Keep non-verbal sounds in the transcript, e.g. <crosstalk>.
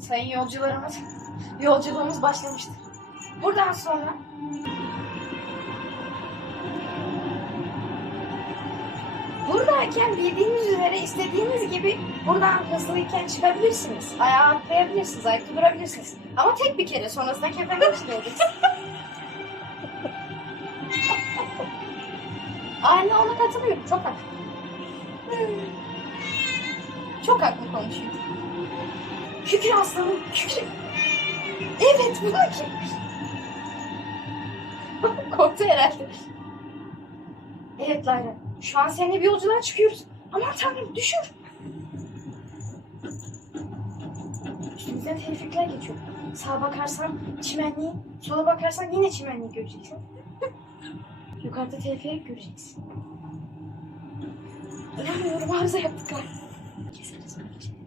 Sayın yolcularımız, yolculuğumuz başlamıştır. Buradan sonra Buradayken bildiğiniz üzere istediğiniz gibi buradan hızlıyken çıkabilirsiniz. Ayağa atlayabilirsiniz, ayakta durabilirsiniz. Ama tek bir kere sonrasında kefenle çıkacaksınız. <laughs> Aynen ona katılıyorum. Çok haklı. Çok haklı konuşuyor. Şükür aslanım, şükür. Evet, bu da ki. <laughs> Korktu herhalde. Evet Layla, şu an seninle bir yolculuğa çıkıyoruz. Aman tanrım, düşür. Üstümüzden teleferikler geçiyor. Sağa bakarsan çimenliği, sola bakarsan yine çimenliği göreceksin. <laughs> Yukarıda teleferik göreceksin. İnanmıyorum, arıza yaptık galiba. 嗯。